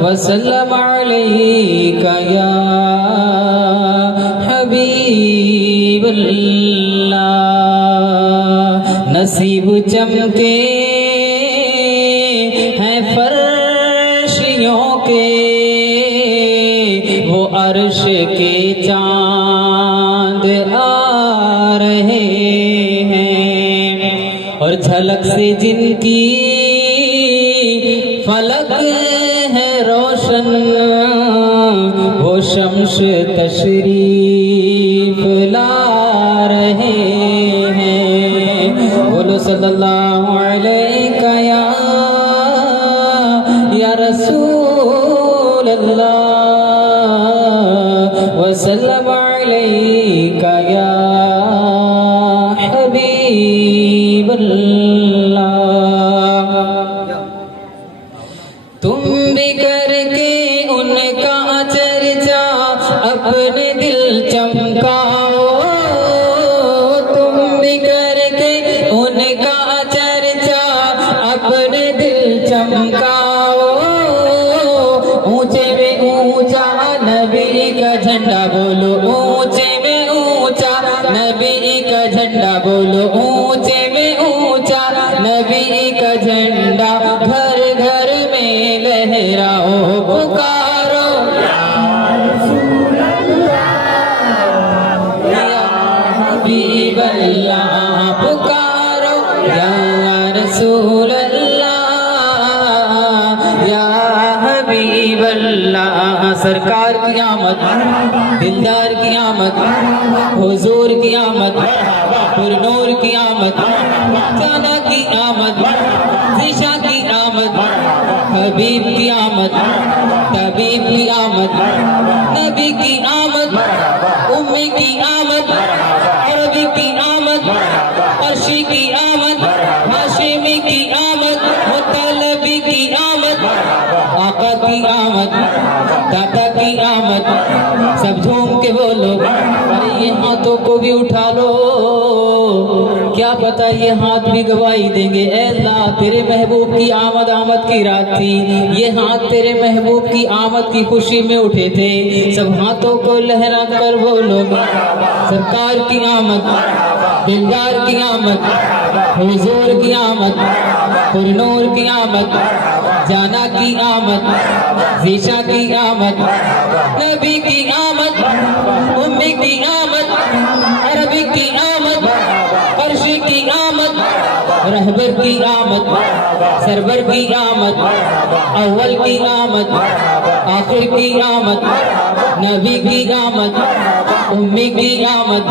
वसल्लम अलैका या हबीबल्लाह। नसीब चमके हैं फर्शियों के, वो अर्श के चांद आ रहे हैं, और झलक से जिनकी फलक है रोशन, वो शम्स तशरीफ ला रहे हैं। बोलो सल्लल्लाहु अलैका या रसूल अल्लाह, वसल्लम अलैका या हबीबल्लाह। तुम भी करके उनका चर्चा अपने दिल चमकाओ, तुम भी करके उनका चर्चा अपने दिल चमकाओ। ऊंचे में ऊंचा नबी का झंडा बोलो, ऊंचे में ऊंचा नबी का झंडा बोलो, ऊंचे में ऊंचा नबी का झंडा घर घर में लहराओ, पुकारो या रसूल अल्लाह या हबीब अल्लाह, पुकारो या रसूल अल्लाह या हबीब अल्लाह। सरकार की आमद, दिलदार की आमद, हुजूर की आमद, पुरनूर की आमद, जाना की आमद, ज़िशा की आमद, हबीब की आमद, तबीब की आमद, नबी की आमद, उम्मी की आमद, अरबी की आमद, अर्शी की आमद, हाशिमी की आमद, मुतलबी की आमद, आका की आमद, दाता की आमद। सब झूम के बोलो, अरे ये हाथों को भी उठा लो, क्या पता ये हाथ भी गवाही देंगे। ऐ अल्लाह, तेरे महबूब की आमद आमद की रात थी, ये हाथ तेरे महबूब की आमद की खुशी में उठे थे। सब हाथों को लहरा कर बोलो, सरकार की आमद, दिलदार की आमद, हुजूर की आमद, पुरनूर की आमद, जाना की आमद, ज़िशा की आमद, नबी की आमद, उम्मी की आमद, अरबी की आमद, अर्शी की आमद, रहबर की आमद, सरवर की आमद, अव्वल की आमद, आखिर की आमद, नबी की आमद, उम्मी की आमद।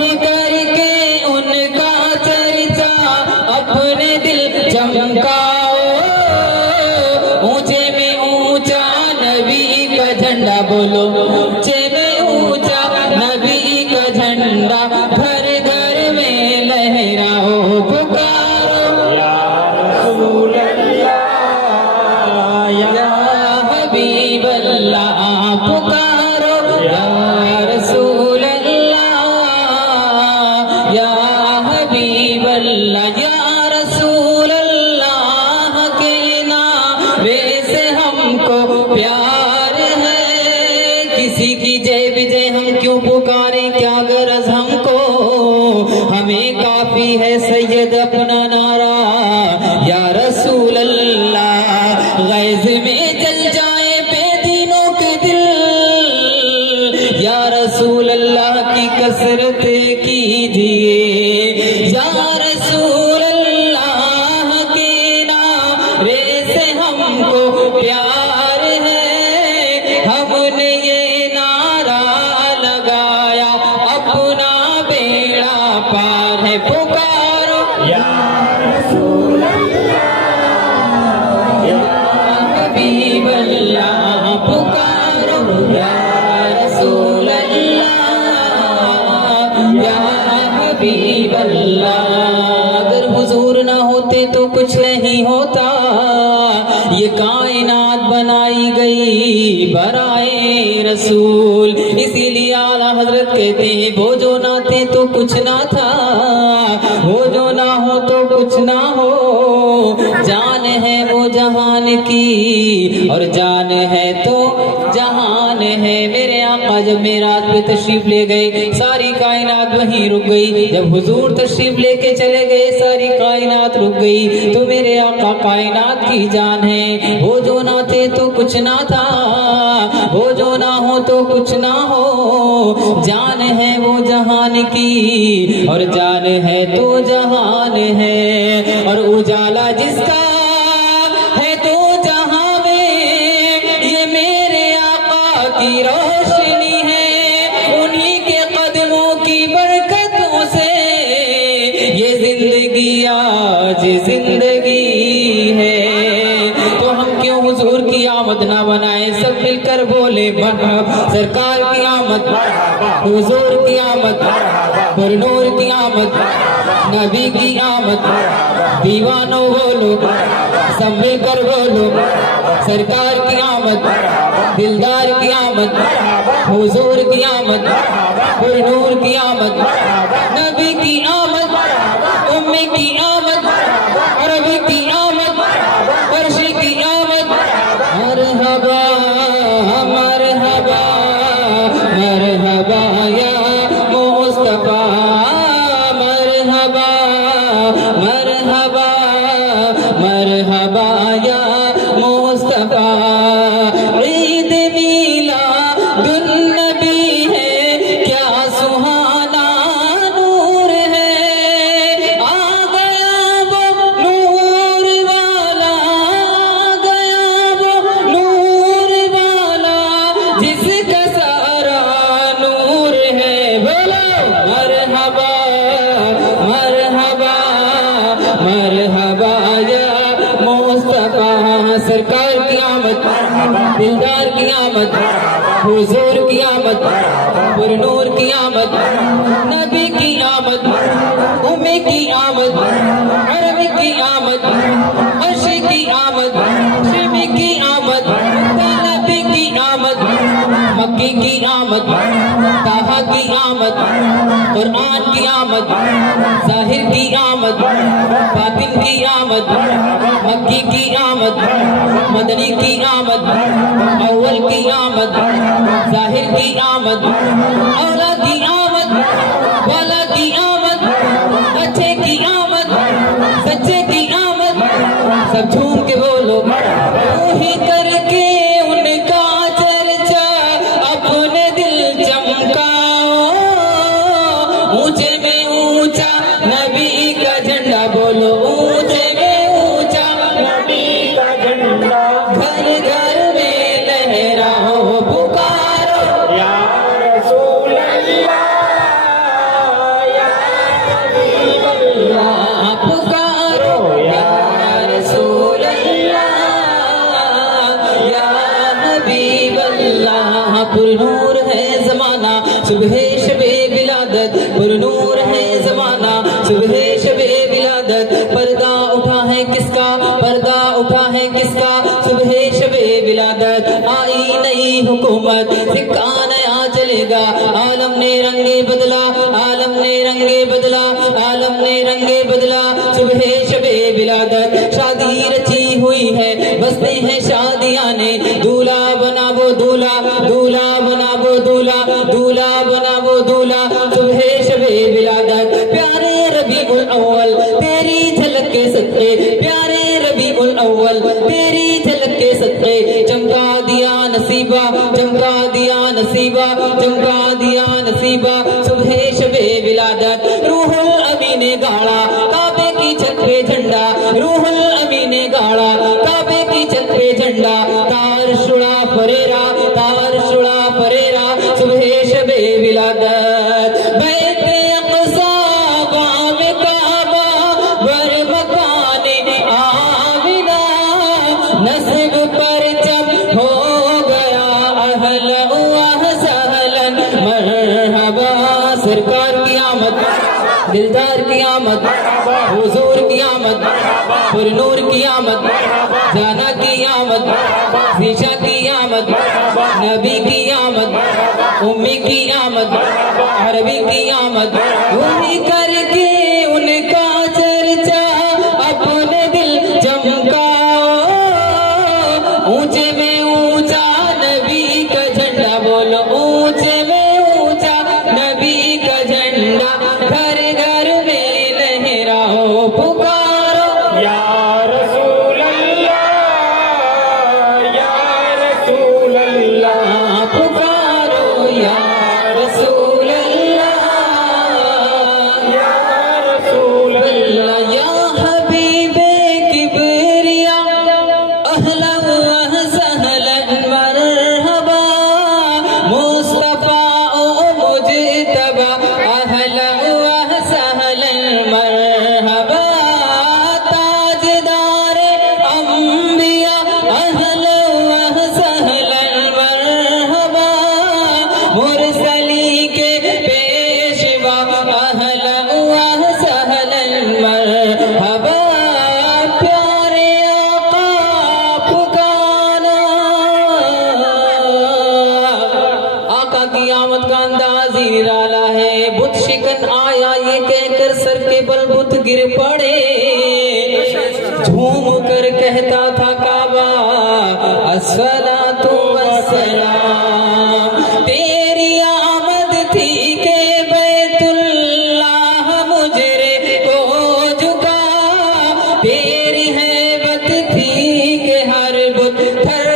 ही करके उनका चर्चा अपने दिल चमकाओ, ऊंचे में ऊंचा नबी का झंडा बोलो, ऊंचे में ऊंचा नबी का झंडा घर घर में लहराओ, पुकारो या रसूल अल्लाह या हबीब अल्लाह, पुकारो या रसूल अल्लाह या हबीब अल्लाह। या रसूल अल्लाह के नावे से हमको प्यार है, किसी की जय विजय हम क्यों पुकारें, क्या गरज हमको, हमें काफी है सैयद अपना नारा। या रसूल अल्लाह, गैज़ में जल जाए बेदीनों के दिल, या रसूल अल्लाह की कसरत कीजिए। या रसूल अल्लाह के नारे से हमको प्यार है, हमने ये नारा लगाया अपना बेड़ा पार है, पुकारो या रसूल अल्लाह या हबीब अल्लाह, पुकारो या रसूल अल्लाह या हबीब अल्लाह। अगर हुजूर ना होते तो कुछ नहीं होता, ये कायनात बनाई गई बराए रसूल। इसीलिए आला हजरत कहते हैं, वो जो ना थे तो कुछ ना था, वो जो ना हो तो कुछ ना हो। जान है वो जहान की और जान है तो जहान है। मेरे आका जब मेराज पे तशरीफ ले गए सारी कायनात वहीं रुक गई। जब हुजूर तशरीफ लेके चले गए सारी कायनात रुक गई। तो मेरे आका कायनात की जान है। वो जो ना थे तो कुछ ना था, वो जो ना हो तो कुछ ना हो। जान है वो जहान की और जान है तो जहान है। और उजाला जिसका है तो जहां में ये मेरे आका की रोशनी है। उन्हीं के कदमों की बरकतों से ये जिंदगी आज जिंदगी है। तो हम क्यों हुजूर की आमद ना बनाए, सब मिलकर बोले मरहबा। सरकार की आमद, हुजूर की आमद, पुरनूर की आमद, नबी की आमद। दीवानों बोलो, सब मिलकर बोलो सरकार की आमद, दिलदार की आमद, हुजूर की आमद, पुरनूर की आमद, नबी की आमद, उम्मी की आमद, अरबी की आमद, फर्शी की आमद। मरहबा मरहबा मरहबा या मुस्तफा, मरहबा मरहबा मरहबा या मुस्तफा। ईद मिलादुन नबी है क्या सुहाना नूर है। आ गया वो नूर वाला, आ गया वो नूर वाला जिसका सारा नूर है। बोलो मरहबा मरहबा मरहबा या मुस्तफा। सरकार की आमद, दिलदार की आमद, हुजूर की आमद, पुरनूर की आमद, नबी की आमद, उम्मी की आमद, अरबी की आमद, अर्शी की आमद, शिमी की आमद, नबी की आमद, मक्की की आमद, ताहा की आमद, कुरान की आमद, जाहिर की आमद, बातिन की आमद, मक्की की आमद, मदनी की आमद, अव्वल की आमद, जाहिर की आमद, औला की आमद, वाला की आमद, अच्छे की आमद, सच्चे की आमद। सब झूम के बोलो ही करके उनका चर्चा अपने दिल चमकाओ। ऊंचे में ऊंचा नबी का झंडा, बोलो ऊंचे में ऊंचा नबी का झंडा। घर घर में लहराओ पुकारो या रसूल अल्लाह, या हबीब अल्लाह। पुकारो या रसूल अल्लाह, या हबीब अल्लाह। पुरनूर है जमाना सुबह शबे विलादत, पुरनूर है जमाना सुबह शबे विलादत। पर्दा उठा है किसका, पर्दा उठा है किसका, सुबह शबे विलादत। आई नई हुकूमत, सिक्का नया चलेगा। आलम ने रंगे बदला, आलम ने रंगे बदला, आलम ने रंगे बदला। सुबह शबे विलादत, शादी रची हुई है, बसते हैं शादियां ने। दूल्हा बना वो दूल्हा, दूल्हा बना वो दूल्हा, दूल्हा बना वो दूल्हा। सुबह शबे विलादत, प्यारे रबीउल अव्वल तेरी झलक के सदके, प्यारे रबीउल अव्वल तेरी झलक के सदके। चमका दिया नसीबा, चमका दिया नसीबा, चमका दिया नसीबा। सुबह शबे विलादत, रूहुल अमी ने गाड़ा काबे की छत पे झंडा, रूहुल अमी ने गाड़ा काबे की छत पे झंडा। तार शुड़ा फरेरा, तार शुड़ा फरेरा। सुबह शबे विलादत, बैते अक़सा बाम काबा वर मकाने आमिना। नस्ब परचम हो गया अहलन व सहलन, मरहबा। सरकार की आमद, दिलदार की आमद, हुजूर की आमद, पुरनूर की आमद, जाना की आमद, शीशा की आमद, नबी की आमद, उम्मी की आमद, अरबी की आमद। वही करके उनका चर्चा अपने या रसूल अल्लाह, या रसूल अल्लाह, पुकारो या रसूल अल्लाह, या रसूल अल्लाह, या हबीबे किबरिया अहलन व सहलन मरहबा, मुस्तफा ओ मुजतबा अहलन व सहलन मरहबा, ताजदारे अंबिया अहलन व सहलन मरहबा, मुरसली के पेशवा अहलन व सहलन मरहबा, प्यारे आका पुकारा। आका की आमद का अंदाज ही निराला है। बुत शिकन आया ये कहकर सर के बल बुत गिर पड़े, झूम कर कहता था काबा अस्सलातु वस्सलाम। तेरी आमद थी के बैतुल्लाह मुजरे को झुका, तेरी हैबत थी के हर बुत थर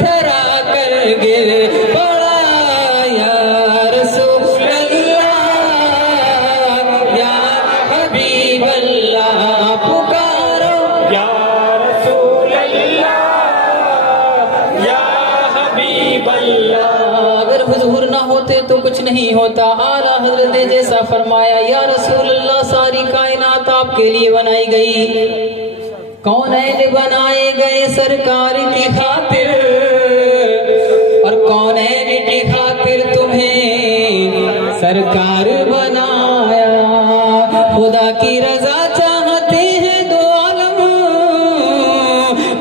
थरा कर गिर पड़ा। या रसूल अल्लाह, या हबीब अल्लाह, पुकारो या रसूल अल्लाह, या हबीब अल्लाह। अगर हुजूर ना होते तो कुछ नहीं होता। आला हजरत ने जैसा फरमाया, या रसूल अल्लाह, सारी कायनात आपके लिए बनाई गई, कौनैन बनाए गए सरकार की खातिर, और कौनैन की खातिर तुम्हें सरकार बनाया। खुदा की रजा चाहते हैं दो आलम,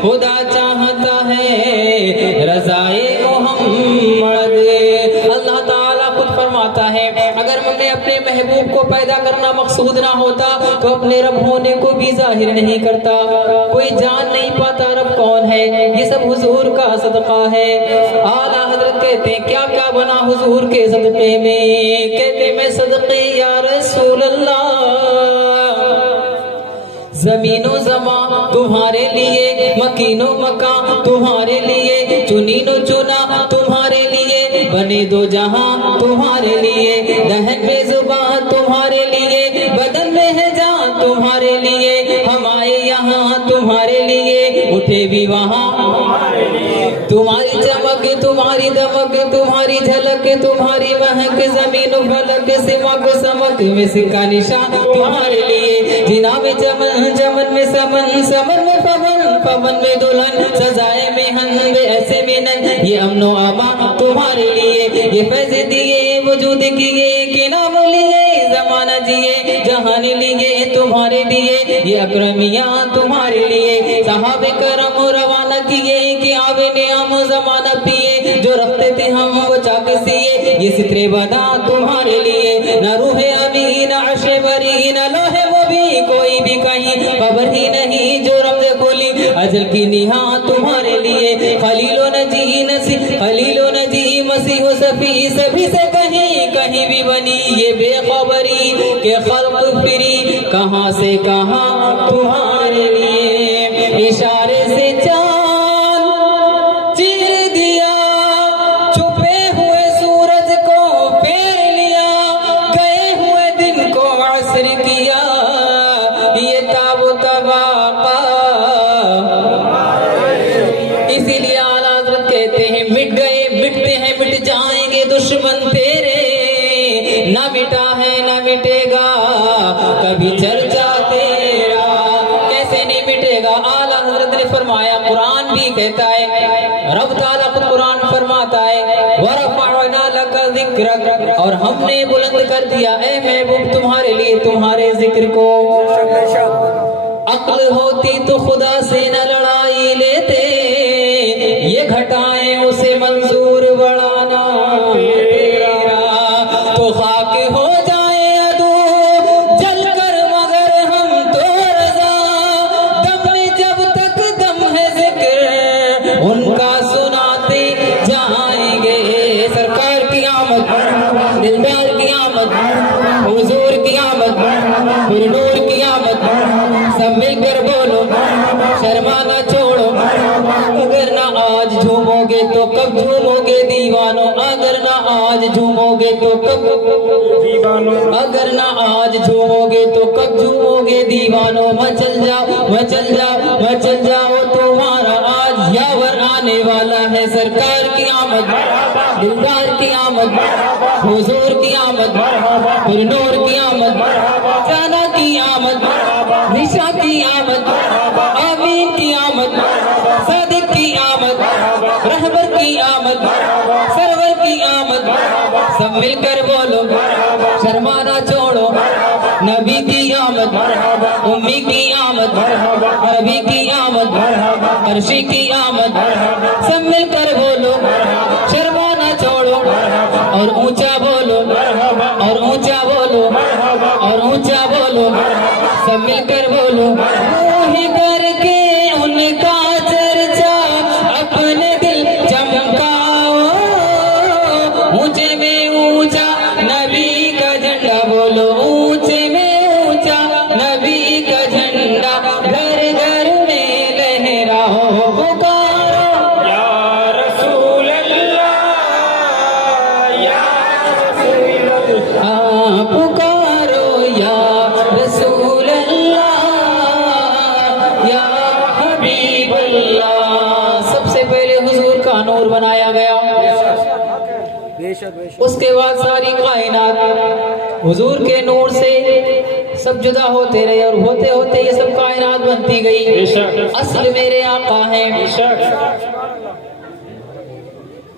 खुदा चाहता है रजाए मोहम्मद। अल्लाह ताला खुद फरमाता है, अगर मैंने अपने महबूब को पैदा करना मकसूद ना होता तो अपने रब होने को भी जाहिर नहीं करता। कोई जान नहीं पाता रब कौन है, ये सब हुजूर का सदका है। आला हजरत कहते हैं, क्या क्या बना हुजूर के सदके में। कहते मैं सदके या रसूल अल्लाह, जमीनो जमा तुम्हारे लिए, मकीनो मका तुम्हारे लिए, चुनीनो चुना तुम्हारे लिए, बने दो जहां तुम्हारे लिए, दहन में जुबान तुम्हारे लिए, बदन में है जान तुम्हारे लिए, हम आए यहाँ तुम्हारे लिए, उठे भी वहाँ तुम्हारी चमक, तुम्हारी दमक, तुम्हारी झलक, तुम्हारी महक, जमीन फलक सिमक समक में सिक्का निशान तुम्हारे लिए, जिना में चमन, चमन में समन, समन में पवन, पवन में दुल्हन, सजाए में हन ऐसे में नन, ये अमनो अमा तुम्हारे लिए, ये फैज़ दिए वजूद किए कि नाम लिए, जमाना जिए जहान लिए तुम्हारे लिए, ये अकरमियाँ तुम्हारे लिए, साहबे करम रवाना किए कि आवे नियाम जमाना पिए, जो रखते थे हम वो चाके सिए, ये सितरे बना तुम्हारे लिए, न रूहे अमीन अर्शे बरी, न लोहे वो भी कोई भी कहीं, खबर ही नहीं जो रमज़े खोली अजल की निहा तुम्हारे लिए, खलीलो नजी नसी, खलीलो नजी मसीह सफी, सभी से कहीं कहीं भी बनी ये बेखबरी के खल्क फिरी, कहाँ से कहाँ तुम्हारे लिए, इशारे से चांद चीर दिया, छुपे हुए सूरज को फेर लिया, गए हुए दिन को असर किया, ये ताबो तबाका। इसीलिए आला हज़रत कहते हैं, मिट गए मिटते हैं मिट जाएंगे दुश्मन तेरे, ना मिटा है ना मिटेगा कभी चर्चा तेरा। कैसे नहीं मिटेगा। आला हज़रत ने फरमाया, कुरान भी कहता है, रब ताला खुद कुरान फरमाता है, वरफ़अना लका ज़िक्रक, और हमने बुलंद कर दिया ए महबूब तुम्हारे लिए तुम्हारे जिक्र को। अक्ल होती तो खुदा से न लड़ाई लेते, ये घटाएं उसे मंजूर बढ़ाना तेरा, तो खाक हो जाए अदू जल कर मगर हम तो रजा, दम में जब तक दम है जिक्र उनका सुनाते जाएंगे। सरकार की आमद, दिलदार की आमद, हुजूर की आमद, नूर की आमद, सब मिलकर कर बोलो शर्माना छोड़ो, अगर ना आज झूमोगे तो कब झूमोगे दीवानों, अगर ना आज झूमोगे तो कब, दीवानों अगर ना आज झूमोगे तो कब झूमोगे दीवानों। मचल जाओ मचल जाओ मचल जाओ, तुम्हारा आज यावर आने वाला है। सरकार की आमद, दिलदार की आमद, हुजूर की आमद, पुरनूर की आमद, जाना की आमद, निशा की आमद, आमीन की आमद, सादिक की आमद, रहबर की आमद, सरवर की आमद। सब मिलकर बोलो शर्माना छोड़ो, नबी की आमद, उम्मी की आमद, अरबी की आमद, अर्शी की आमद। सब मिलकर बोलो शर्माना छोड़ो, और ऊंचा बोलो और ऊंचा बोलो और ऊंचा बोलो, सब मिलकर बोलो। वही करके उनका चर्चा अपने दिल चमकाओ, ऊंचे में ऊंचा नबी का झंडा बोलो, ऊंचे में ऊंचा नबी का झंडा, घर घर में लहराओ, पुकारो या रसूल अल्लाह, या रसूल अल्लाह। हाँ, पुकारो या रसूल अल्लाह, या हबीब अल्लाह। सबसे पहले हुजूर का नूर बनाया गया, उसके बाद सारी कायनात हुजूर के नूर से सब जुदा होते रहे, और होते होते ये सब कायनात बनती गई। बेशक असल मेरे आका हैं। बेशक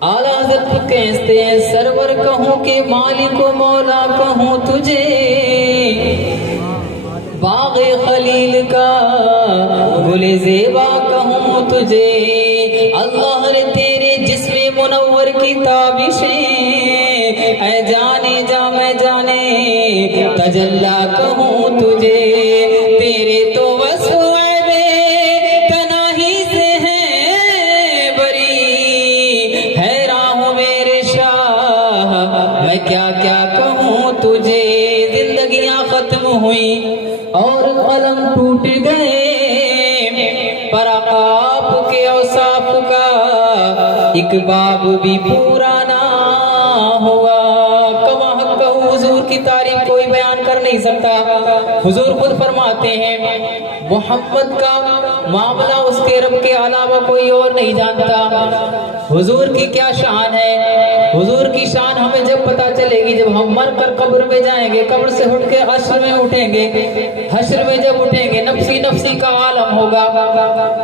आला हज़रत खुद कहते हैं, सरवर कहूँ के मालिक मौला कहूँ तुझे, बाग़े खलील का गुले ज़ेबा कहूँ तुझे। अल्लाह ने तेरे जिस्मे मुनव्वर की ताबिशें, ऐ जाने जा मैं जाने तजल्ला कहूँ तुझे। तेरे तो वस्फ़-ए तनाही से है बरी, हैरान हूँ मेरे शाह मैं क्या क्या कहूँ तुझे। जिंदगियां खत्म हुई और कलम टूट गए, पर आपके औसाफ का एक बाब भी पूरा ना हुआ। कमा हक हुजूर की तारीफ कोई बयान कर नहीं सकता। हुजूर खुद फरमाते हैं, मोहम्मद का मामला उसके रब के अलावा कोई और नहीं जानता। हुजूर की क्या शान है, हुजूर की शान हमें जब पता चलेगी जब हम मर कर कब्र में जाएंगे, कब्र से उठ के हश्र में उठेंगे। हश्र में जब उठेंगे नफसी नफसी का आलम होगा।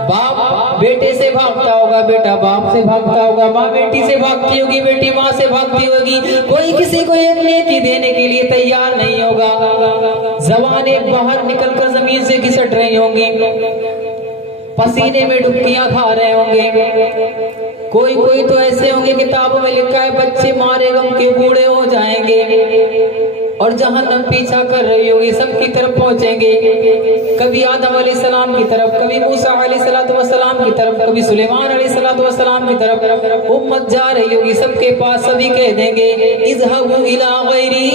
बाप बेटे से भागता होगा, बेटा बाप से भागता होगा, माँ बेटी से भागती होगी, बेटी माँ से भागती होगी। कोई किसी को एक नेकी देने के लिए तैयार नहीं होगा। ज़बानें बाहर निकलकर जमीन से घिसट रही होंगी, पसीने में डुबकियां खा रहे होंगे। कोई कोई तो ऐसे होंगे, किताबों में लिखा है बच्चे मारे गम के बूढ़े हो जाएंगे, और जहन्नम पीछा कर रही होगी, सबकी तरफ पहुंचेंगे। कभी आदम अलैहिस्सलाम की तरफ, कभी मूसा अलैहिस्सलाम की तरफ, कभी सुलेमान अलैहिस्सलाम की तरफ उम्मत जा रही होगी। सबके पास सभी कह देंगे इज़हबू इला गैरी,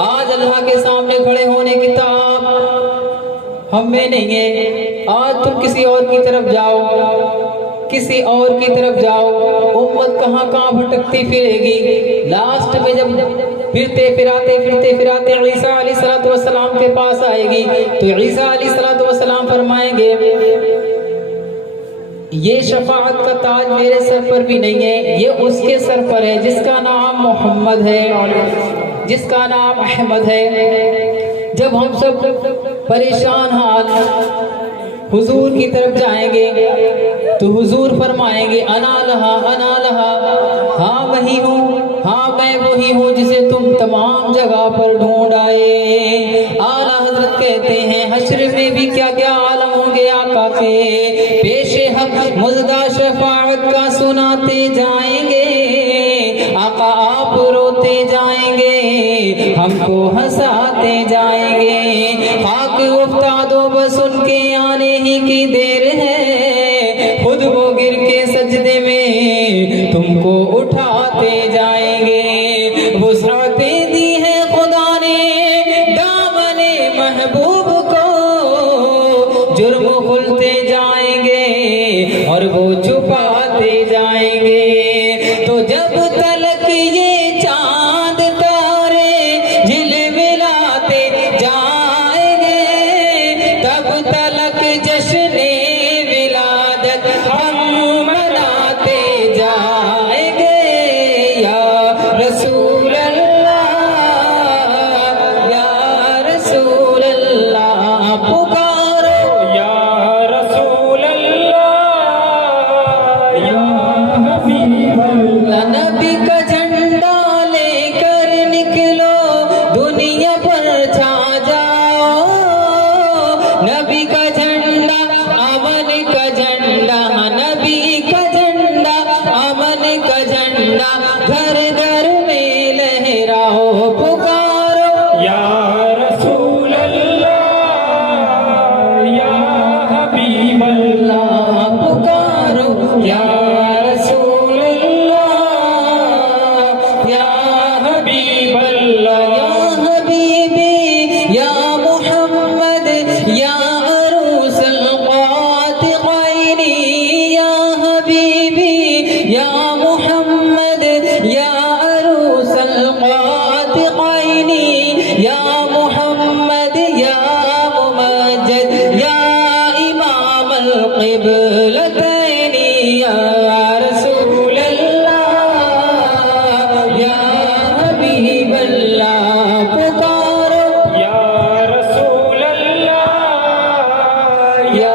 आज अल्लाह के सामने खड़े होने की ताब हम में नहीं है, आज तुम किसी और की तरफ जाओ, किसी और की तरफ जाओ। उम्मत कहाँ कहाँ भटकती फिरेगी। लास्ट में जब फिरते फिराते ईसा अलैहिस्सलाम के पास आएगी, तो ईसा अलैहिस्सलाम फरमाएंगे, ये शफाअत का ताज मेरे सर पर भी नहीं है, ये उसके सर पर है जिसका नाम मोहम्मद है, जिसका नाम अहमद है। जब हम सब परेशान हाल हुजूर की तरफ जाएंगे, तो हुजूर फरमाएंगे अना लहा, हाँ वही हूँ, हाँ मैं वही हूँ जिसे तुम तमाम जगह पर ढूंढ आए। आला हजरत कहते हैं, हश्र में भी क्या क्या आलम होंगे आका के, पेशे हक मुजदा शफाअत का सुनाते जाएंगे। आका आप रोते जाएंगे, हमको हंसाते जाएंगे। खाक उफ्ता दो बस उनके आने ही की देर है, खुद वो गिर के सजदे में तुमको उठाते जाएंगे। वुसअतें दी है खुदा ने दामने महबूब को, फलक जश्ने विलादत हम मनाते जाएंगे या रसूल अल्लाह या रसूल अल्लाह पुकारो या रसूल अल्लाह या हबीब अल्लाह नबी का झंडा लेकर निकलो दुनिया पर छा जाओ नबी का झंडा अमन का झंडा नबी का झंडा अमन का झंडा घर घर में लहराओ पुकारो या रसूल अल्लाह या हबीब अल्लाह पुकारो या रसूल अल्लाह या हबीब अल्लाह या हबीबी या मुहम्मद या अरूसल क़ातिक़ैनी या हबीबी या मुहम्मद या अरूसल क़ातिक़ैनी या मुहम्मद या मुमज्जद या इमाम अल-क़िबलतैनी या रसूल अल्लाह या हबीब अल्लाह पुकारो या रसूल अल्लाह या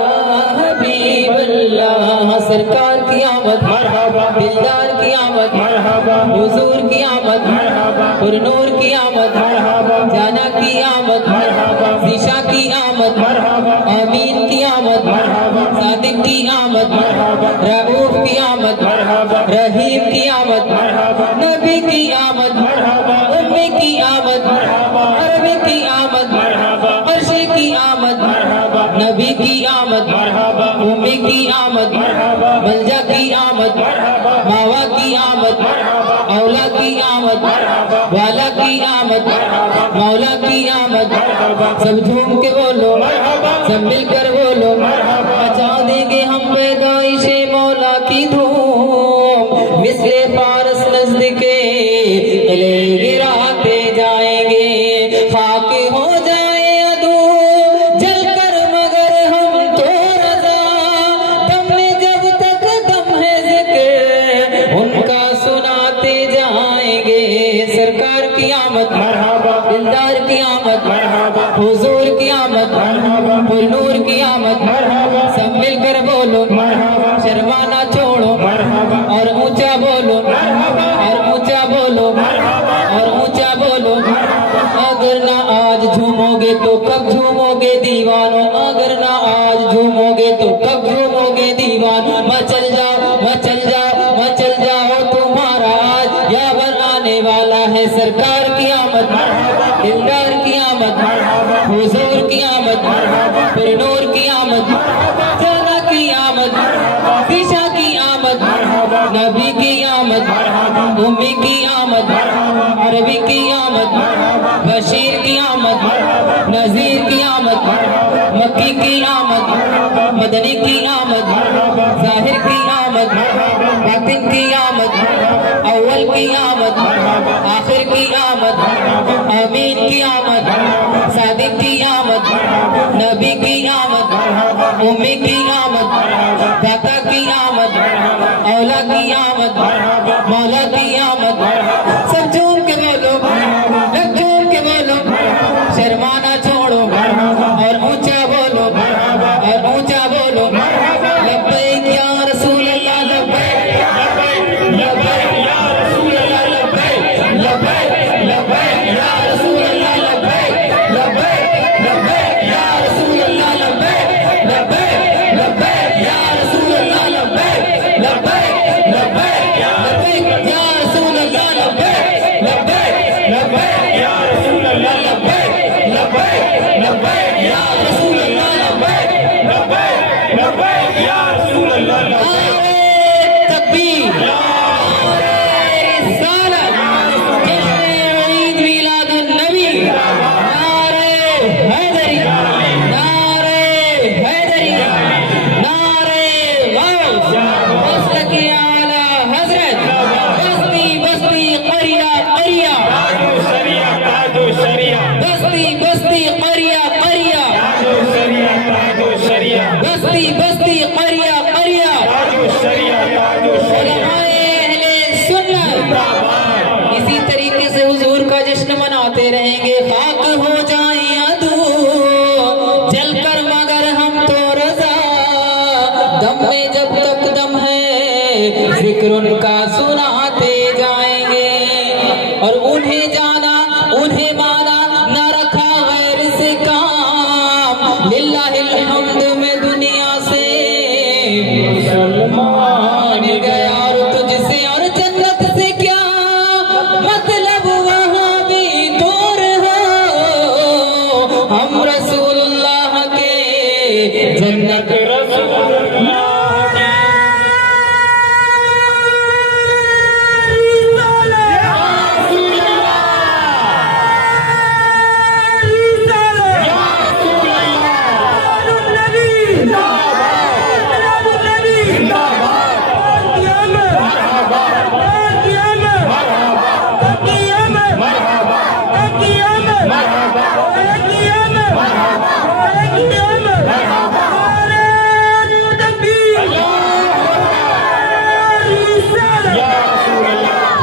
हबीब अल्लाह सरकार की आमद मरहबा दिलदार की आमद मरहबा हुजूर की आमद मरहबा पुरनूर की आमद मरहबा जाना की आमद मरहबा दिशा की आमद मरहबा आमीन की आमद मरहबा सादिक की आमद मरहबा रऊफ की आमद मरहबा रहीम की आमद मरहबा नबी की आमद मरहबा उम्मी की आमद मरहबा अरबी की आमद मरहबा अर्शे की आमद मरहबा नबी की आमद मरहबा उम्मी की आमद मरहबा मलजा की आमद मरहबा मावा की आमद मरहबा औला की आमद मरहबा वाला की आमद मरहबा मौला की आमद मरहबा सब झूम के बोलो मरहबा सब मिलकर बोलो मरहबा मचा देंगे हम पैदाइशे मौला की धूम मिसले फारस नजद के किले गिराते जाएंगे खाक हो जाए अदू जलकर मगर हम तो रजा दम में जब तक दम है जिक्र उनका सुनाते जाएंगे सरकार की आमद मरहबा दिलदार की आमद मरहबा हुजूर की आमद मरहबा पुरनूर की आमद मरहबा सब मिलकर बोलो मरहबा शर्माना छोड़ो मरहबा और ऊंचा बोलो मरहबा और ऊंचा बोलो मरहबा और ऊंचा बोलो अगर ना आज झूमोगे तो कब झूमोगे दीवानों अगर ना आज झूमोगे तो कब झूमोगे दीवान मचल जाओ मचल जाओ मचल जाओ तुम्हारा आज यावर आने वाला है सरकार की आमद दिलदार की आमद हुजूर की आमद पुरनूर की आमद जाना की आमद दिशा की आमद नबी की आमद उम्मी की आमद अरबी की आमद बशीर की आमद नजीर की आमद मक्की की आमद मदनी की आमद जाहिर की आमद बातिन की आमद अव्वल की आमद आखिर की आमद अमीन की आमद सादिक की आमद नबी की आमद उम्मी की आमद दाता की आमद औला की आमद मौला की आमद सब झूम के बोलो सब झूम के बोलो शर्माना छोड़ो और ऊंचा बोलो और ऊंचा बोलो लब्बैक या रसूल अल्लाह लब्बैक लब्बैक या रसूल अल्लाह लब्बैक लब्बैक लब्बैक या रसूल अल्लाह लब्बैक लब्बैक लब्बैक या रसूल अल्लाह लब्बैक लब्बैक लब्बैक या रसूल अल्लाह लब्बैक लब्बैक लब्बैक या दम में जब तक दम है जिक्र उनका सुनाते जाएंगे। और उन्हें जाना उन्हें माना न रखा गैर से काम, लिल्लाहिल हम्द में दुनिया से मुसलमान गया। और तुझसे और जन्नत से क्या मतलब, वहाँ भी दूर हो। हम रसूलुल्लाह के जन्नत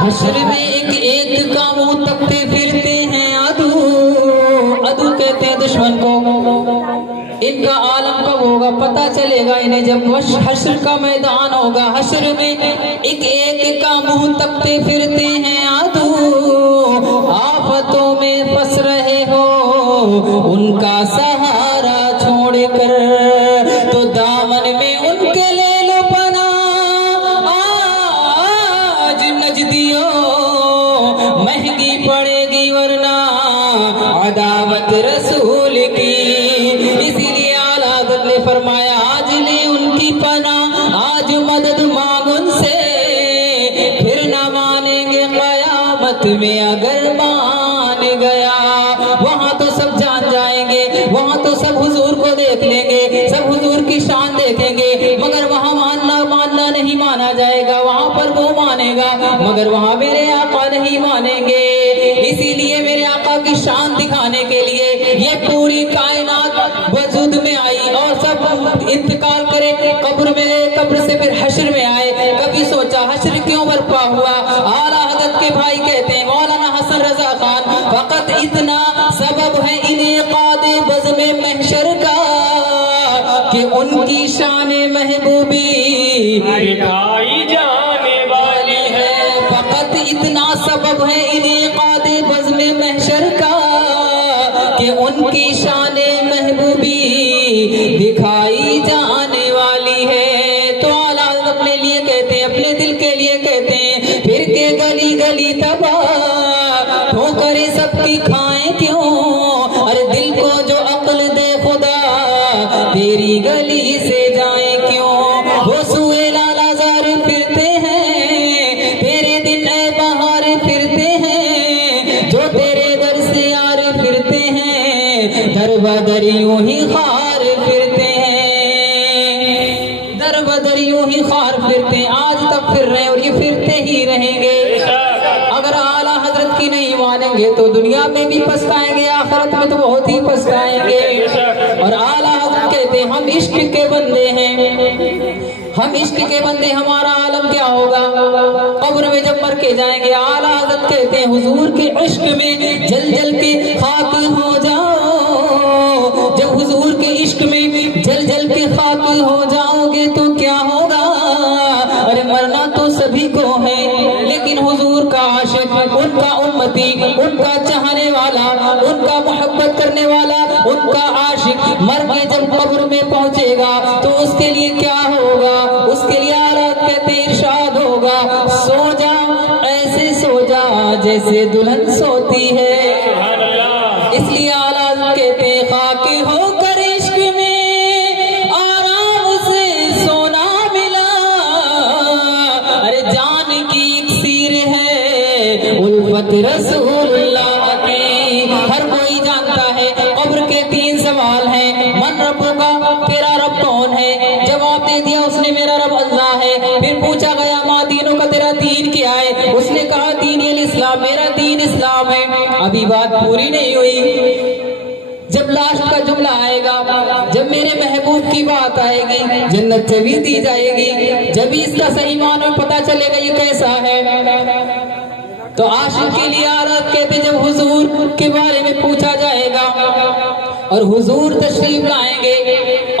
हश्र में एक का मुंह तकते फिरते हैं अदू। अदू कहते हैं दुश्मन को। इनका आलम कब होगा पता चलेगा इन्हें जब हश्र का मैदान होगा। हश्र में एक का मुंह तकते फिरते हैं अदू। आफतों में फंस रहे हो उनका सहारा छोड़कर, तो दामन में उनके ले लो पना। आज नजदियों महंगी पड़ेगी वरना अदावत रसूल की। इसीलिए आला हज़रत ने फरमाया आज ले उनकी पना, आज मदद मांग उनसे, फिर न मानेंगे क़यामत में अगर मान गया। वहाँ तो सब जान जाएंगे, वहाँ तो सब हुजूर को देख लेंगे, सब हुजूर की शान देखेंगे, मगर वहाँ मानना नहीं माना जाएगा। वहाँ पर वो मानेगा मगर वहाँ मेरे आका नहीं मानेंगे। इसीलिए मेरे आका की शान दिखाने के लिए ये पूरी कायनात वजूद में आई और सब इंतकाल करे, कब्र में गए, कब्र से फिर हश्र में आए। कभी सोचा हश्र क्यों बर्पा हुआ? आला हज़रत के भाई कहते हैं मौलाना हसन रजा खान, फकत इतना सबब है इनेकादे बज़्म महशर का कि उनकी शान महबूबी दिखाई जाने वाली है। फकत इतना सबब है इनेकादे बज़्म महशर का कि उनकी शान महबूबी दिखाई जाने वाली है। तो आला हज़रत अपने लिए कहते हैं, अपने दिल के लिए कहते हैं, फिर के गली गली तबाह ठोकरें सबकी खाएं क्यों? अरे दिल को जो अक्ल दे खुदा तेरी गली से जाए क्यों? वो सुए लालाजार फिरते हैं तेरे दिन ए बहार फिरते हैं, जो तेरे दर से यार फिरते हैं दर बदर यूं ही खार फिरते हैं, दर बदर यूं ही खार फिरते हैं। आज तक फिर रहे हैं और ये फिरते ही रहेंगे। अगर आला हज़रत की नहीं मानेंगे तो दुनिया में भी पछताएंगे, आखिरत में तो बहुत ही पछताएंगे। और आला हज़रत कहते हैं हम इश्क के बंदे हैं, हम इश्क के बंदे, हमारा आलम क्या होगा कब्र में जब मर के जाएंगे? आला हज़रत कहते हैं हुजूर के इश्क में जल जल के खाक हो जाओ। जब हुजूर के इश्क में जल जल के खाक हो जाओगे तो क्या होगा? अरे मरना तो सभी को है, लेकिन हुजूर का आशिक, उनका उम्मती, उनका चाहने वाला, उनका मोहब्बत करने वाला, उनका आशिक मर के जब कब्र में पहुंचेगा तो उसके लिए क्या होगा? उसके लिए आला कहते इरशाद होगा, सो जा ऐसे सो जा जैसे दुल्हन सोती है। इसलिए आला कहते खाके होकर इश्क में आराम से सोना मिला। अरे जान की इक्सीर है उल्फत रसूलुल्लाह की। हर कोई जानता है कब्र के 3 सवाल हैं, मन रब्बुका, तेरा रब कौन है? जवाब दे दिया उसने मेरा रब अल्लाह है। फिर पूछा गया माँ दीनों का, तेरा दीन क्या है? उसने कहा दीन इस्लाम, मेरा दीन इस्लाम है। अभी बात पूरी नहीं हुई। जब लास्ट का जुमला आएगा, जब मेरे महबूब की बात आएगी, जन्नत जब ही दी जाएगी, जब ही इसका सही मानो पता चलेगा ये कैसा है। तो आशिक के लिए आरत कहते जब हुजूर के बारे में पूछा जाएगा और हुजूर तशरीफ लाएंगे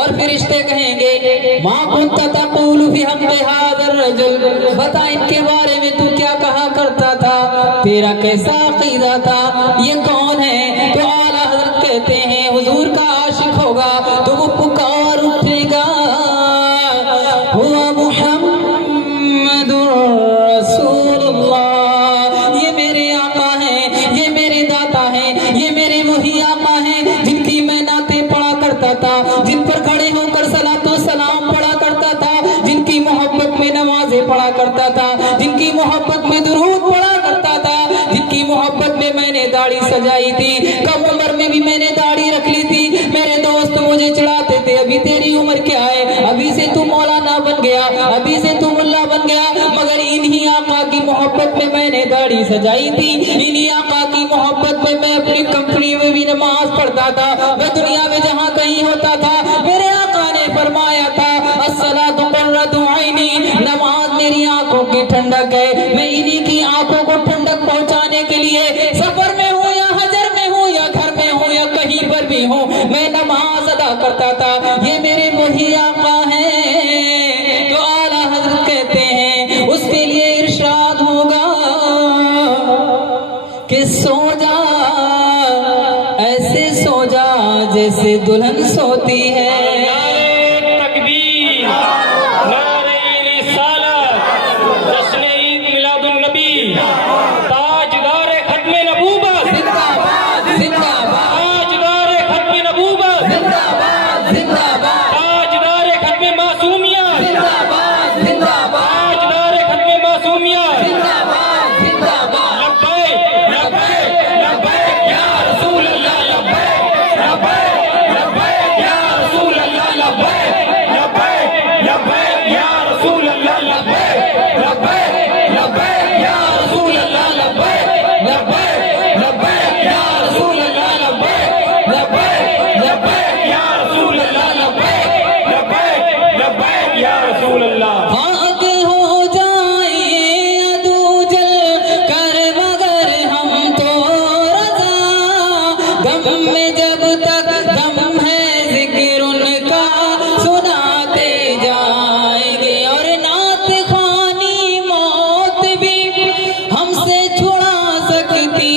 और फरिश्ते कहेंगे माँ कुंत तक़ूलु फी हक़्क़ि हाज़िर रजुल, बता इनके बारे में तू क्या कहा करता था, तेरा कैसा अक़ीदा था, ये कौन है। तो आला हज़रत कहते हैं हुजूर का आशिक होगा तो वो पुकार उठेगा हुआ मुहम्मदुर रसूलुल्लाह, ये मेरे आका हैं, ये मेरे दाता हैं, ये मेरे वही आका हैं जिनकी मैं नाते पढ़ा करता था, जिन पर खड़े होकर सलातो सलाम पढ़ा करता था, जिनकी मोहब्बत में नमाजें पढ़ा करता था, जिनकी मोहब्बत में दुरूद पढ़ा करता था, जिनकी मोहब्बत में मैंने दाढ़ी सजाई थी, कम उम्र में भी मैंने दाढ़ी रख ली थी। मेरे दोस्त मुझे चिढ़ाते थे अभी तेरी उम्र क्या है, अभी से तू मौलाना बन गया, अभी से तू मुल्ला बन गया, मगर इन्हीं आका की मोहब्बत में मैंने दाढ़ी सजाई थी, इन्हीं आका की मोहब्बत में मैं अपनी कंपनी में भी नमाज पढ़ता था, मैं दुनिया में जहाँ कहीं होता था मेरे आका ने फरमाया था अस्सलातु कुर्रतु ऐनी, नमाज मेरी आंखों की ठंडक है। मैं इन्हीं की आंखों को ठंडक पहुंचाने के लिए सफर में हूँ या हजर में हूँ या घर में हूँ या कहीं पर भी हूँ मैं नमाज अदा करता था, ये मेरे वही आका हैं। तो आला हजरत कहते हैं उसके लिए इरशाद होगा कि सो जा ऐसे सो जा जैसे दुल्हन सोती है। नारे तकबीर, नारे रिसालत, जश्न ईद मिलादुन नबी, ताजदार खत्मे नबूवत, जिंदाबाद जिंदाबाद ताजदार खत्मे नबूवत, जिंदाबाद जिंदाबाद ताजदार खत्मे मासूमियत, जिंदाबाद जिंदाबाद ताजदार खत्मे मासूमियत। जिंदाबाद जिंदाबाद लब्बैक लब्बैक लब्बैक या रसूल अल्लाह, लब्बैक लब्बैक लब्बैक या रसूल अल्लाह, लब्बैक लब्बैक लब्बैक या रसूल अल्लाह, लब्बैक लब्बैक लब्बैक या रसूल अल्लाह, लब्बैक लब्बैक लब्बैक या रसूल अल्लाह, लब्बैक लब्बैक लब्बैक या रसूल अल्लाह, लब्बैक लब्बैक लब्बैक या रसूल अल्लाह। आग हो जाए अदू जल कर मगर हम तो रज़ा, गम में जब तक दम है जिक्र उनका सुनाते जाएंगे, और नात खानी मौत भी हमसे छुड़ा सकती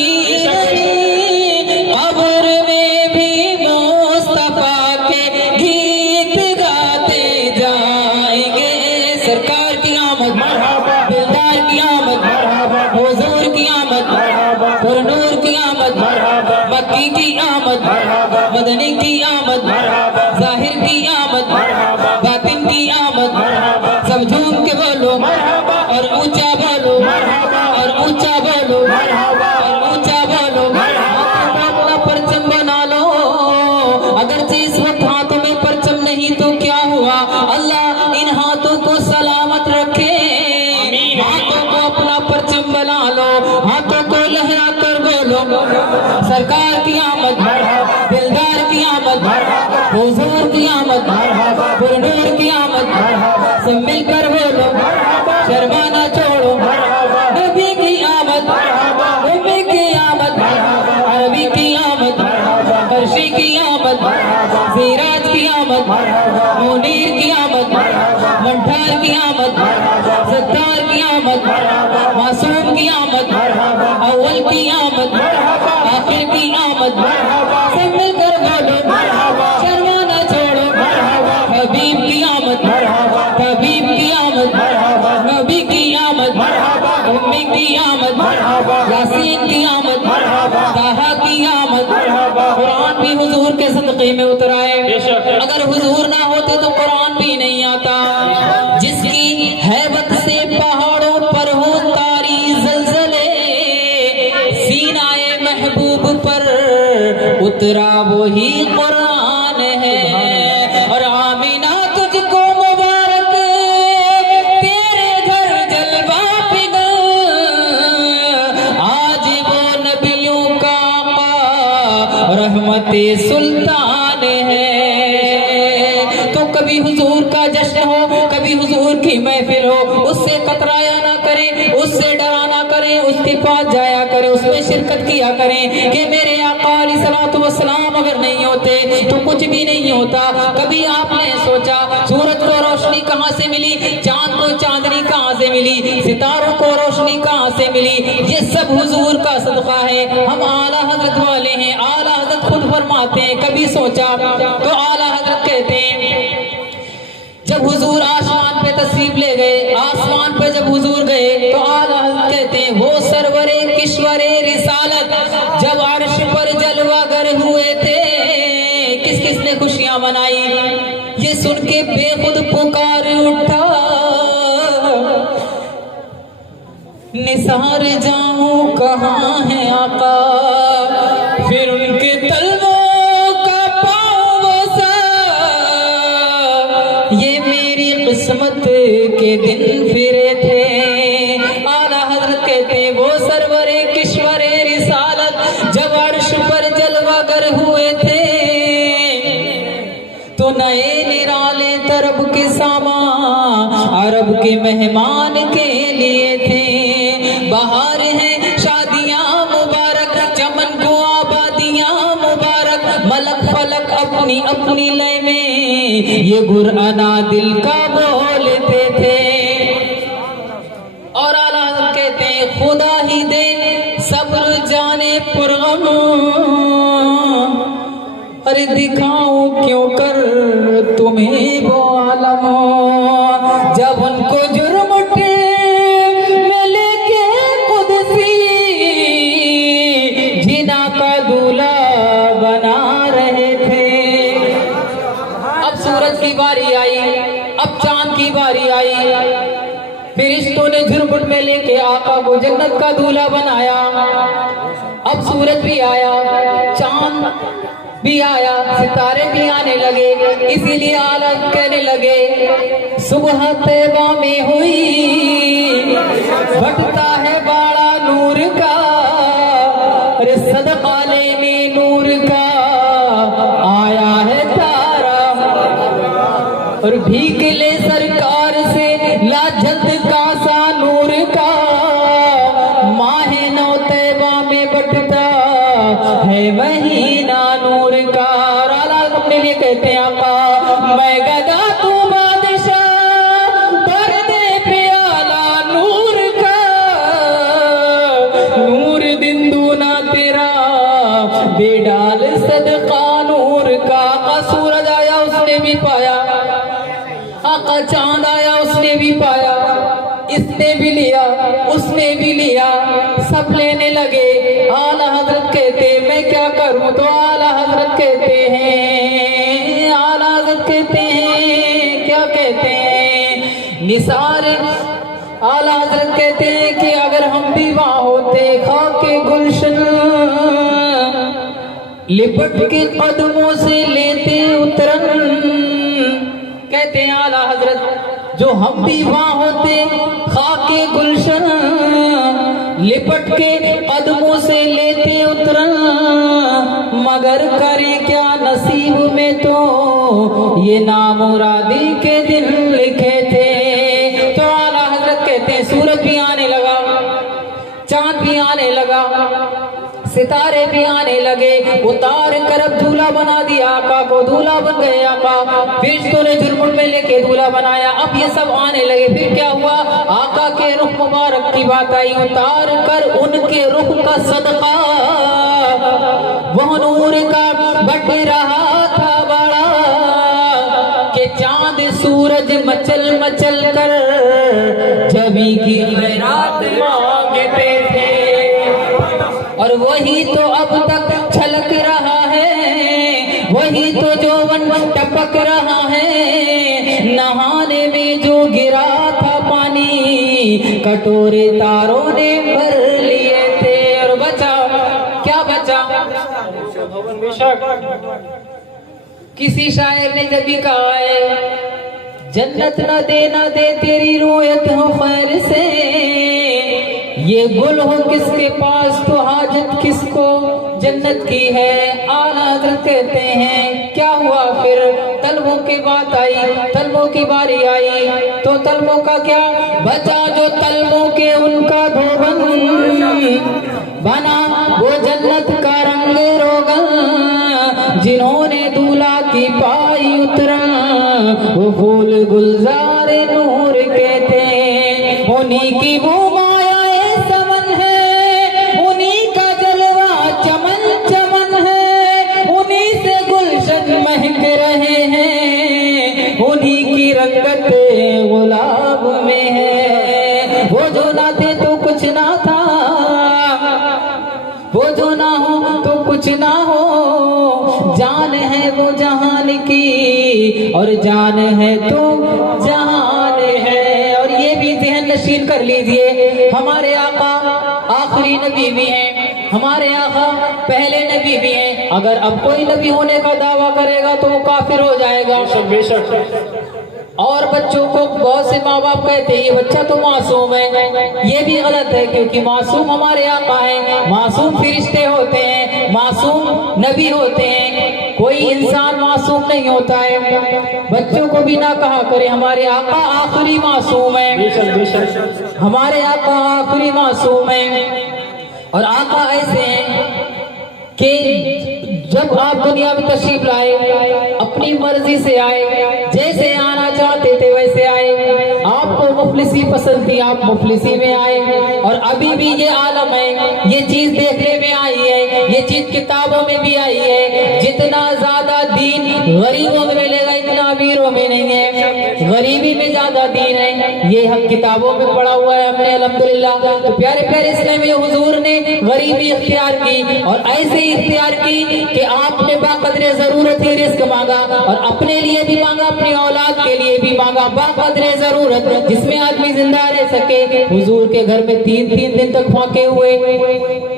नहीं, कब्र में भी मुस्तफा के गीत गाते जाएंगे। सरकार की आमद मरहबा, दिलदार की आमद मरहबा, हुजूर की आमद मरहबा, पुरनूर की आमद मरहबा, मक्की की आमद मरहबा, मदनी की आमद मरहबा, जाहिर की आमद मरहबा, बातिन की आमद, मरहबा, सब झूम के बोलो मरहबा, और ऊंचा बोलो मरहबा, और ऊंचा बोलो मरहबा, और ऊंचा बोलो, हाथों को अपना परचम बना लो। अगर इस वक्त हाथों में परचम नहीं तो क्या हुआ, अल्लाह इन हाथों को सलामत रखे। आमीन। हाथों को अपना परचम बना लो, हाथों को लहरा कर बोलो सरकार की आमद, दिलदार की आमद, हुजूर की आमद, पुरनूर की आमद, सब मिलकर बोलो शर्माना छोड़ो, नबी की आमद, नबी की आमद, अरबी की आमद, फर्शी की आमद, सिराज की आमद, मुनीर की आमद, मंठार की आमद, सत्तार की आमद, मासूम की आमद, अव्वल की आमद, आखिर की आमद, सब मिलकर बोलो शर्माना छोड़ो, हबीब की आमद, हबीब की आमद, नबी की आमद, उम्मी की आमद, यासीन की आमद, ताहा की आमद। कुरान भी हुजूर के सदक़े में उतराए, बेशक। अगर हुजूर ना होते तो कुरान भी नहीं आता। जिसकी हैबत से पहाड़ों पर हो तारी जलजले, सीनाए महबूब पर उतरा वही कुरान है। और आमीना तुझको मुबारक तेरे घर जलवा पिघल, आज वो नबियों का आका रहमते सुल्तान है। तो कभी कभी हुजूर का जश्न हो, कभी हुजूर की महफिल हो, उससे कतराया ना करें, उससे डरा ना करें, उसके पास जाया करें, उसमें शिरकत किया करें कि मेरे आका अलैहिस्सलातु वस्सलाम अगर नहीं होते तो कुछ भी नहीं होता। कभी आपने सोचा सूरज को रोशनी कहाँ से मिली, चांद को चांदनी कहाँ से मिली, सितारों को रोशनी कहाँ से मिली? ये सब हुजूर का सदका है। हम आला हजरत वाले हैं, आला हजरत खुद फरमाते हैं, कभी सोचा? तो आला हजरत कहते हैं जब हुजूर आसमान पे तशरीफ ले गए, आसमान पे जब हुजूर गए तो आला हजरत कहते हैं वो सरवरे किश्वरे रिसालत जब अर्श पर जलवागर हुए थे, किस किस ने खुशियां मनाई? ये सुन के बेखुद पुकार उठा, निसार जाऊं कहाँ है आका? फिर उनके तलवों का पाँव सा, ये मेरी किस्मत के दिन फिरे थे। आला हजरत कहते वो सरवरे किश्वरे रिसालत जब अर्श पर जलवागर हुए थे तो नए निराले तरब के सामा अरब के मेहमान के लिए थे। बाहर है शादियां मुबारक, चमन को आबादियां मुबारक, मलक फलक अपनी अपनी लय में ये गुरआना दिल का बोलते थे। और आला कहते हैं खुदा ही दे सब्र जाने पुरगम, अरे दिखाऊं क्यों कर तुम्हें वो आलम, जब उनको जुर्म में लेके कुदसी जिना का दूल्हा बना रहे थे। अब सूरज की बारी आई, अब चांद की बारी आई, फिरिश्तों ने झुरमुट में लेके आका को जन्नत का दूल्हा बनाया। अब सूरज भी आया, चांद भी आया, सितारे भी आने लगे, इसीलिए आला कहने लगे सुबह तैबा में हुई घटता है बाड़ा नूर का, अरे सदका लेने नूर का आया है तारा, और भीख ले सरकार से लाजत का सा नूर का, माहे नौ तैबा में बटता है महीना नूर का। अपने लिए कहते हैं आका मैं गदा तू बादशाह, पर्दे पे आला नूर का, नूर दिन दूना तेरा बेडाल सदका नूर का। आका सूरज आया उसने भी पाया, आका चांद आया उसने भी पाया, इसने भी लिया उसने भी लिया, सब लेने लगे। आला हजरत कहते मैं क्या करूं? तो आला हजरत कहते हैं, आला हजरत कहते हैं, क्या कहते हैं? निसार आला हजरत कहते हैं कि अगर हम भी वहां होते, खाके गुलशन लिपट के कदमों से लेते उतरन। कहते हैं आला हजरत जो हम भी वहां होते, खाके गुलशन लिपट के कदमों से लेते उतरन, मगर करें क्या नसीब में तो ये नामुरादी के दिन लिखे थे। तो आला हजरत कहते हैं सूरज भी आने लगा, चांद भी आने लगा, सितारे भी आने लगे, उतार कर अब दूल्हा बना दिया आका को, दूल्हा बन गए आका। फिरिश्तों ने झुरमुट में लेके दूल्हा बनाया। अब ये सब आने लगे, फिर क्या हुआ? आका के रुख मुबारक की बात आई, उतार कर उनके रुख का सदका वह नूर का बट रहा था बड़ा, के चांद सूरज मचल मचल कर छवि की खैरात मांगते थे, और वही तो अब तक छलक रहा है, वही तो जौवन टपक रहा है, नहाने में जो गिरा था पानी कटोरे तारों ने भर लिए थे। और बचा क्या बचा? किसी शायर ने जब भी कहा है जन्नत न दे तेरी रोयत हो खैर से, ये गुल हो किसके पास तो हाजत किसको जन्नत की है। आला हज़रत कहते हैं क्या हुआ फिर? तलब तलबों की बात आई, तलबों की बारी आई, तो तलबों का क्या बचा जो तलबों के उनका धोबन बना वो जन्नत का रंग रोगन, जिन्होंने दूल्हा की पाई उतरा वो फूल गुलजार नूर के थे। उन्हीं की वो माया समन है, उन्हीं का जलवा चमन चमन है, उन्हीं से गुलशन महक रहे हैं, उन्हीं की रंगत गुलाब में है। वो जो ना थे तो कुछ ना था, वो जो ना हो तो कुछ ना हो, जान है वो जहान की और जान है तो जहान है। और ये भी ज़हन नशीन कर लीजिए, हमारे आका आखिरी नबी भी हैं, हमारे आका पहले नबी भी हैं। अगर अब कोई नबी होने का दावा करेगा तो वो काफिर हो जाएगा। बेशक और बच्चों को बहुत से माँ बाप कहते हैं ये बच्चा तो मासूम है, ये भी गलत है, क्योंकि मासूम हमारे आका है, मासूम फरिश्ते होते हैं, मासूम नबी होते हैं, कोई इंसान मासूम नहीं होता है। बच्चों को भी ना कहा करे हमारे आका आखिरी मासूम है, बेशक हमारे आका आखिरी मासूम है। और आका ऐसे हैं कि जब आप दुनिया में तशरीफ लाए अपनी मर्जी से आए, जैसे आना चाहते थे वैसे आए, आपको मुफलिसी पसंद थी आप मुफलिसी में आए। और अभी भी ये आलम है, ये चीज देखने में आई है, ये चीज किताबों में भी आई है। जितना ज्यादा दीन गरीबों में मिलेगा इतना अमीरों में नहीं है, गरीबी में ज्यादा दीन है, ये हम किताबों में पढ़ा हुआ है हमने अल्हम्दुलिल्लाह। तो प्यारे प्यारे इस्लामी हुजूर ने गरीबी इख्तियार की और ऐसे ही इख्तियार की कि आपने बाकदरे जरूरत ही रिस्क मांगा और अपने लिए भी मांगा, अपनी औलाद के लिए भी मांगा, बाकदरे जरूरत जिसमें आदमी जिंदा रह सके। हुजूर के घर में 3-3 दिन तक फाके हुए,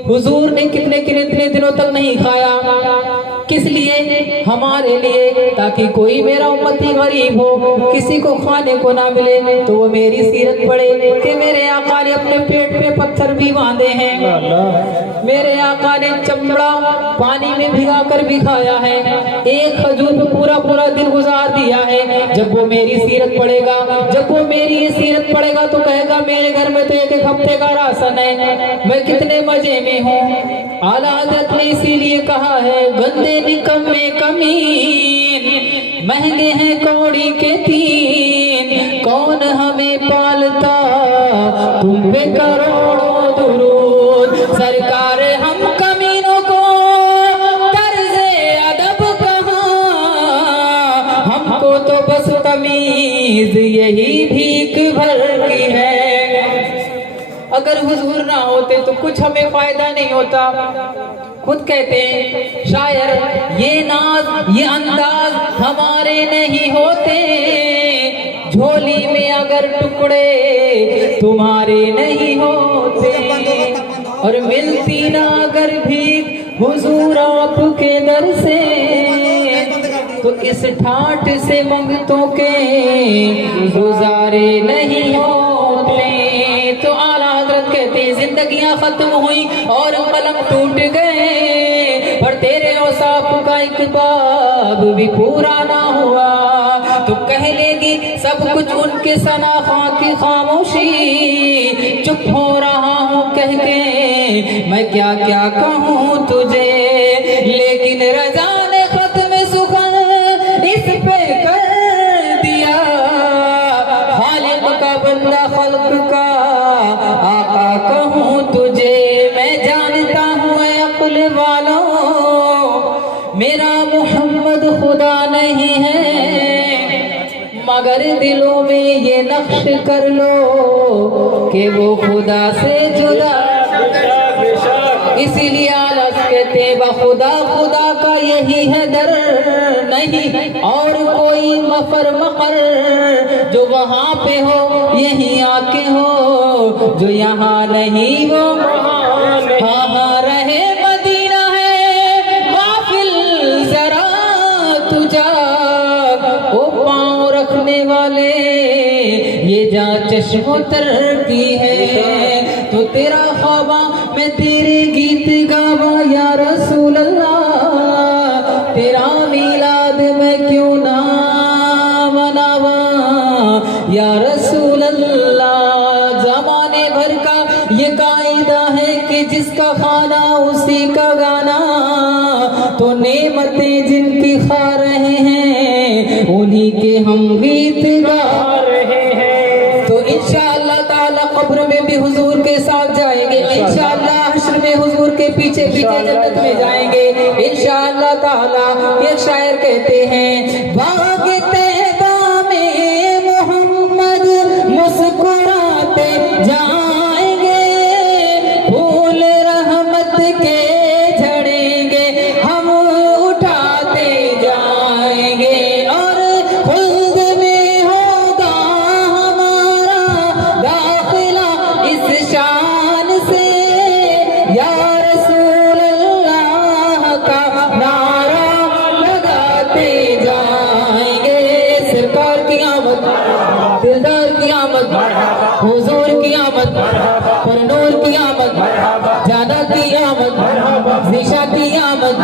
हुजूर ने कितने कितने दिनों तक नहीं खाया, किस लिए? हमारे लिए, ताकि कोई मेरा उम्मती गरीब हो किसी को खाने को ना मिले तो वो मेरी सीरत पढ़े कि मेरे आका ने अपने पेट में पत्थर भी बांधे हैं, मेरे आका ने चमड़ा पानी में भिगा कर भी खाया है, एक खजूर पे पूरा पूरा दिन गुजार दिया है। जब वो मेरी सीरत पढ़ेगा, जब वो मेरी ये सीरत पढ़ेगा तो कहेगा मेरे घर में तो एक हफ्ते का राशन है, मैं कितने मजे में हूँ। आला हज़रत ने इसीलिए कहा है गंदे निकम्मे कमीन, महंगे हैं कौड़ी के 3, कौन हमें पालता तुम पे करोड़ों दुरूद। सरकार हम कमीनों को तर्ज़े अदब कहाँ, हमको तो बस तमीज यही भीख भर की है। अगर हुजूर ना होते तो कुछ हमें फायदा नहीं होता। खुद कहते हैं शायर ये नाज ये अंदाज हमारे नहीं होते, झोली में अगर टुकड़े तुम्हारे नहीं होते, और मिलती ना अगर भी हुजूर आपके दर से तो इस ठाठ से मंगतों के गुजारे नहीं होते। तो आला हज़रत कहते हैं जिंदगियां खत्म हुई और कलम टूट गए, पर तेरे औसाफ का एक बाब भी पूरा ना हुआ। तो कह लेगी सब कुछ उनके सनाखा की खामोशी, चुप हो रहा हूँ कह के मैं क्या क्या कहूँ तुझे, लेकिन रज़ा ने खत्म सुखन इस पे कर दिया, खालिक का बंदा खल्क का आका कहूँ तुझे। मैं जानता हूँ अक्ल वालों मेरा मोहम्मद खुदा नहीं है, मगर दिलों में ये नक्श कर लो कि वो खुदा से जुदा। इसीलिए आलस कहते खुदा खुदा का यही है दर, नहीं और कोई मफर मकर जो वहाँ पे हो यहीं आके हो, जो यहाँ नहीं वो हाँ रहे मदीना है गाफिल जरा तुझा। ओ पाँव रखने वाले ये जा चश्मो तरती है, तो तेरा ख्वाबा मैं तेरे गीत गावा या रसूल अल्लाह, तेरा मिलाद मैं क्यों ना या रसूल अल्लाह। जमाने भर का ये कायदा है कि जिसका खाना उसी का गाना, तो नेमतें जिनकी खा रहे हैं उन्हीं के हम गीत गा रहे हैं। तो इंशाअल्लाह ताला कब्र में भी हुजूर के साथ जाएंगे, इंशाअल्लाह हश्र में हुजूर के पीछे पीछे जन्नत में जाएंगे इंशाअल्लाह ताला। ये शायर कहते हैं, बाग तैबा में मोहम्मद मुस्कुराते जाएंगे, फूल रहमत के झड़ेंगे हम उठाते जाएंगे, और खुद में होगा हमारा दाखिला इस शान से, या रसूल अल्लाह का नारा लगाते जाएंगे। सरकार की आमद, दिलदार की आमद, हुजूर की आमद, परनूर की आमद, जाना की आमद, ज़िशा की आमद,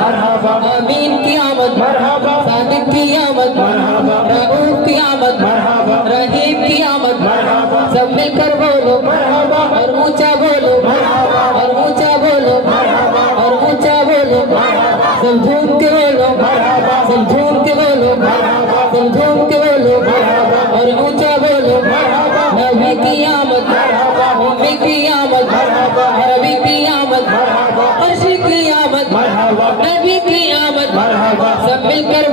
अमीन की आमद, सादिक की आमद, रऊफ की आमद, रहीम की आमद। सब मिलकर बोलो और ऊंचा बोलो, और ऊंचा बोलो, और ऊंचा बोलो, सब झूम के बोलो, सब झूम के बोलो, सब झूम के बोलो, और ऊंचा बोलो। नबी की आमद, उम्मी की आमद, अरबी की आमद, अर्शी की आमद, नबी की आमद। सब मिलकर